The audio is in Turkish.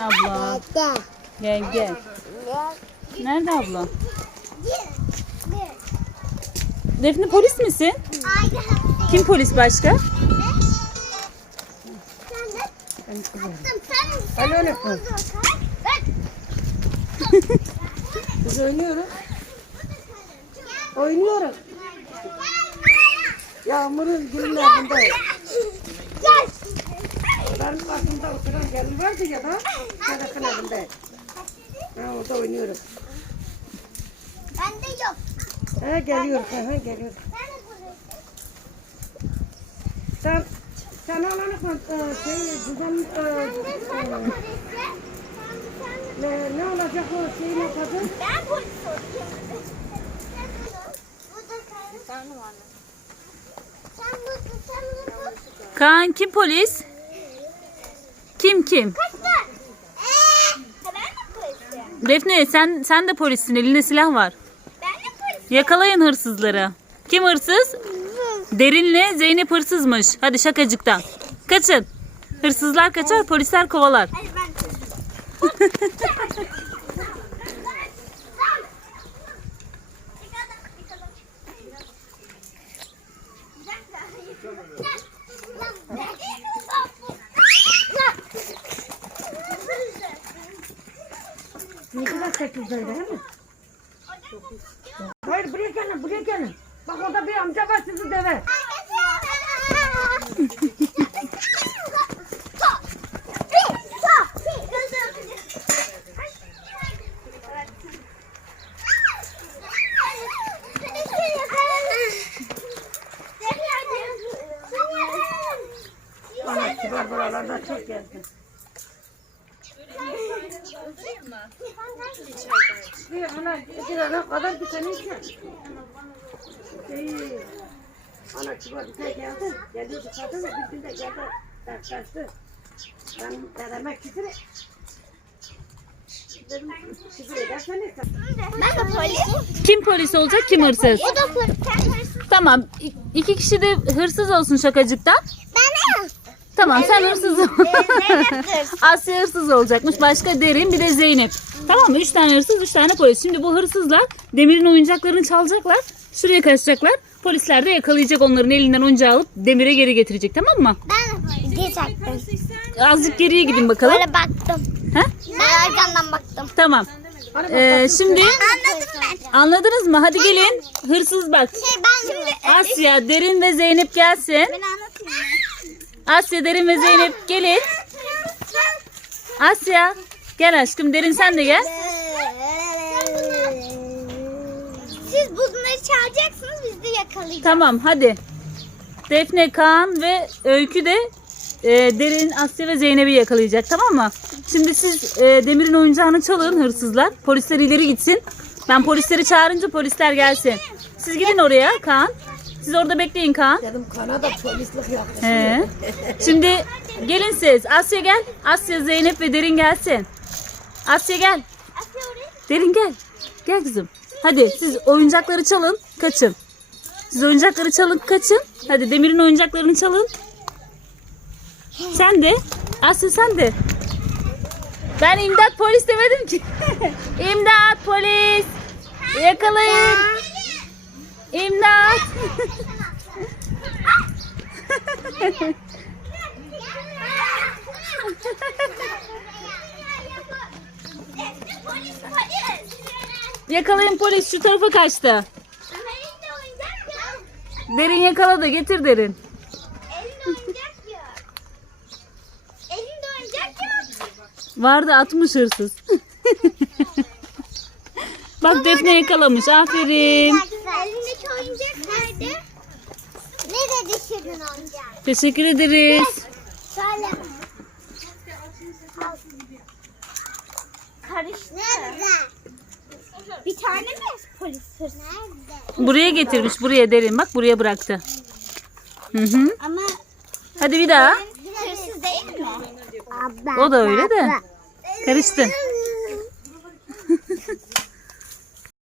Abla. Gel gel. Nerede abla? Defne polis misin? Kim polis başka? Alo öyle kız. Biz oynuyoruz. Oynuyoruz. Yağmur'un gülün Benim karşımda oturan gelin vardı ya da Sedef'in evinde. Ha, orada oynuyoruz. Bende yok. Ha geliyoruz. Ha, ha geliyoruz. Sen sen alana kan e, şey düzen e, ne, ne olacak o şeyin o kadın? Ben polis olayım. Kim polis? Kim kim? Defne sen sen de polissin. Elinde silah var. Ben de polisim. Yakalayın hırsızları. Kim hırsız? Derinle Zeynep hırsızmış. Hadi şakacıktan. Kaçın. Hırsızlar kaçar, polisler kovalar. Hadi ben polisim. Ne kadar sekizlerde değil mi? Hayır buraya gelin buraya gelin. Bak orada bir amca var sizi. Bana kibar buralarda çok geldi. Bir ana iki tane kadar bir tane içer. Şey, ana kibar bir tane geldi. Geliyordu kadın da bir gün de geldi. Dertleşti. Ben dedeme küfür Dedim küfür ederseniz Ben de polisim. Kim polis olacak, kim hırsız? O da polis. Sen hırsız. Tamam. i- iki kişi de hırsız olsun şakacıktan. Ben de hırsız. Tamam sen hırsız ol. Asya hırsız olacakmış. Başka Derin bir de Zeynep. Tamam mı? Üç tane hırsız, üç tane polis. Şimdi bu hırsızlar Demir'in oyuncaklarını çalacaklar. Şuraya kaçacaklar. Polisler de yakalayacak onların elinden oyuncağı alıp Demir'e geri getirecek. Tamam mı? Ben. Geçecektim. Azıcık geriye gidin bakalım. Böyle baktım. Ha? Ben arkandan baktım. Tamam. Ee, şimdi Anladım ben. anladınız mı? Hadi gelin. Hırsız bak. Şey ben şimdi Asya, Derin ve Zeynep gelsin. Asya, Derin ve Zeynep gelin. Asya. Gel aşkım. Derin sen de gel. Siz bunları çalacaksınız biz de yakalayacağız. Tamam hadi. Defne, Kaan ve Öykü de e, Derin, Asya ve Zeynep'i yakalayacak tamam mı? Şimdi siz e, Demir'in oyuncağını çalın hırsızlar. Polisler ileri gitsin. Ben polisleri çağırınca polisler gelsin. Siz gidin oraya Kaan. Siz orada bekleyin Kaan. dedim Kanada polislik yaptı. He. Şimdi gelin siz. Asya gel. Asya, Zeynep ve Derin gelsin. Asya gel. Derin gel. Gel kızım. Hadi siz oyuncakları çalın. Kaçın. Siz oyuncakları çalın kaçın. Hadi Demir'in oyuncaklarını çalın. Sen de. Asya sen de. Ben imdat polis demedim ki. imdat polis. Yakalayın. Yakalayın polis şu tarafa kaçtı. Derin yakaladı getir derin. Vardı 60 hırsız. Bak Defne yakalamış. Aferin. Elindeki oyuncak? Teşekkür ederiz. Söyle. Karıştı. Nerede? Bir tane mi polis? Nerede? Buraya getirmiş. Buraya derin. Bak buraya bıraktı. Hı hı. Ama Hadi bir daha. hırsız değil mi? O da öyle de. Karıştı.